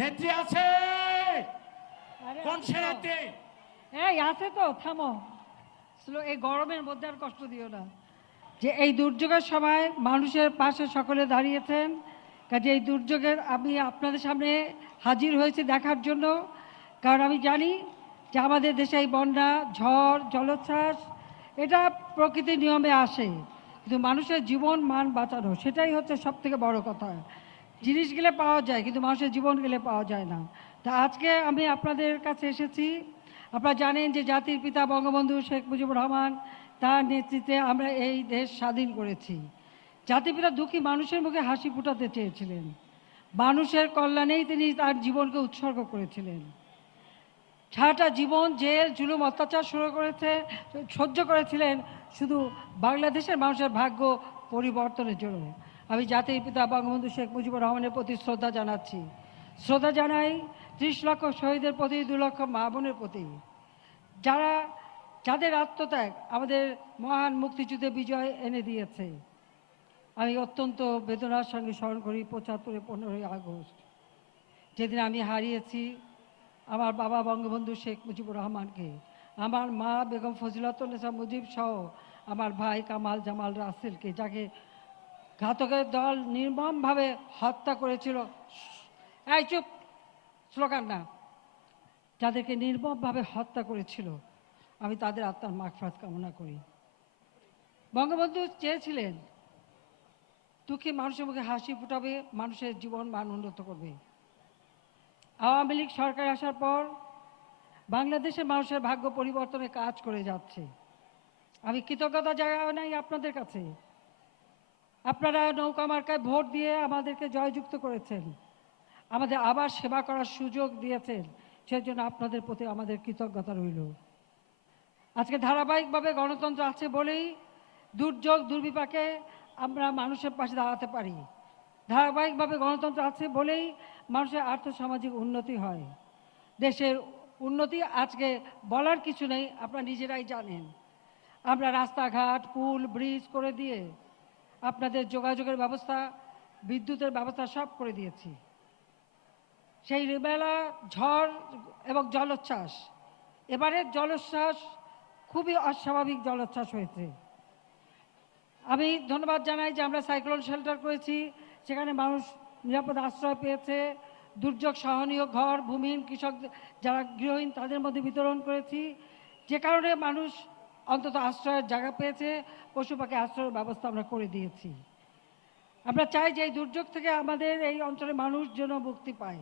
নেত্রী আছে? কোন সে নেত্রী? এই আছে তো, থামো। এই গরমের মধ্যে আর কষ্ট দিও না। যে এই দুর্যোগের সময় মানুষের পাশে সকলে দাঁড়িয়েছেন, কাজে এই দুর্যোগের আমি আপনাদের সামনে হাজির হয়েছি দেখার জন্য। কারণ আমি জানি যে আমাদের দেশে এই বন্যা, ঝড়, জলোচ্ছ্বাস এটা প্রকৃতির নিয়মে আসে, কিন্তু মানুষের জীবন মান বাঁচানো সেটাই হচ্ছে সব থেকে বড় কথা। জিনিস গেলে পাওয়া যায়, কিন্তু মানুষের জীবন গেলে পাওয়া যায় না। তা আজকে আমি আপনাদের কাছে এসেছি। আপনারা জানেন যে জাতির পিতা বঙ্গবন্ধু শেখ মুজিবুর রহমান, তার নেতৃত্বে আমরা এই দেশ স্বাধীন করেছি। জাতিপিতা দুঃখী মানুষের মুখে হাসি ফুটাতে চেয়েছিলেন, মানুষের কল্যাণেই তিনি তার জীবনকে উৎসর্গ করেছিলেন। সারাটা জীবন জেল জুলুম অত্যাচার সহ্য করেছিলেন শুধু বাংলাদেশের মানুষের ভাগ্য পরিবর্তনের জন্য। আমি জাতির পিতা বঙ্গবন্ধু শেখ মুজিবুর রহমানের প্রতি শ্রদ্ধা জানাচ্ছি। শ্রদ্ধা জানাই 30 লক্ষ শহীদের প্রতি, 2 লক্ষ মা বোনের প্রতি, যাদের আত্মত্যাগ আমাদের মহান মুক্তিযুদ্ধে বিজয় এনে দিয়েছে। আমি অত্যন্ত বেদনার সঙ্গে স্মরণ করি 75-এর 15ই আগস্ট, যেদিন আমি হারিয়েছি আমার বাবা বঙ্গবন্ধু শেখ মুজিবুর রহমানকে, আমার মা বেগম ফজিলাতুন্নেসা মুজিব সহ আমার ভাই কামাল জামাল রাসেলকে, যাকে ঘাতকের দল নির্মমভাবে হত্যা করেছিল। এই চুপ, স্লোগান না। যাদেরকে নির্মমভাবে হত্যা করেছিল, আমি তাদের আত্মার মাগফিরাত কামনা করি। বঙ্গবন্ধু চেয়েছিলেন দুঃখী মানুষের মুখে হাসি ফুটাবে, মানুষের জীবন মান উন্নত করবে। আওয়ামী লীগ সরকার আসার পর বাংলাদেশের মানুষের ভাগ্য পরিবর্তনের কাজ করে যাচ্ছে। আমি কৃতজ্ঞতা জানাই আপনাদের কাছে। আপনারা নৌকা মার্কায় ভোট দিয়ে আমাদেরকে জয়যুক্ত করেছেন, আমাদের আবার সেবা করার সুযোগ দিয়েছেন, সেজন্য আপনাদের প্রতি আমাদের কৃতজ্ঞতা রইল। আজকে ধারাবাহিকভাবে গণতন্ত্র আছে বলেই দুর্যোগ দুর্বিপাকে আমরা মানুষের পাশে দাঁড়াতে পারি। ধারাবাহিকভাবে গণতন্ত্র আছে বলেই মানুষের আর্থসামাজিক উন্নতি হয়। দেশের উন্নতি আজকে বলার কিছু নেই, আপনারা নিজেরাই জানেন। আমরা রাস্তাঘাট, পুল, ব্রিজ করে দিয়ে আপনাদের যোগাযোগের ব্যবস্থা, বিদ্যুতের ব্যবস্থা সব করে দিয়েছি। সেই রিবেলা, ঝড় এবং জলোচ্ছ্বাস, এবারের জলোচ্ছ্বাস খুবই অস্বাভাবিক জলোচ্ছ্বাস হয়েছে। আমি ধন্যবাদ জানাই যে আমরা সাইক্লোন শেল্টার করেছি, সেখানে মানুষ নিরাপদ আশ্রয় পেয়েছে। দুর্যোগ সহনীয় ঘর, ভূমিহীন কৃষক যারা গৃহহীন তাদের মধ্যে বিতরণ করেছি, যে কারণে মানুষ অন্তত আশ্রয়ের জায়গা পেয়েছে। পশু পাখি আশ্রয়ের ব্যবস্থা আমরা করে দিয়েছি। আমরা চাই যে এই দুর্যোগ থেকে আমাদের এই অঞ্চলের মানুষ যেন মুক্তি পায়।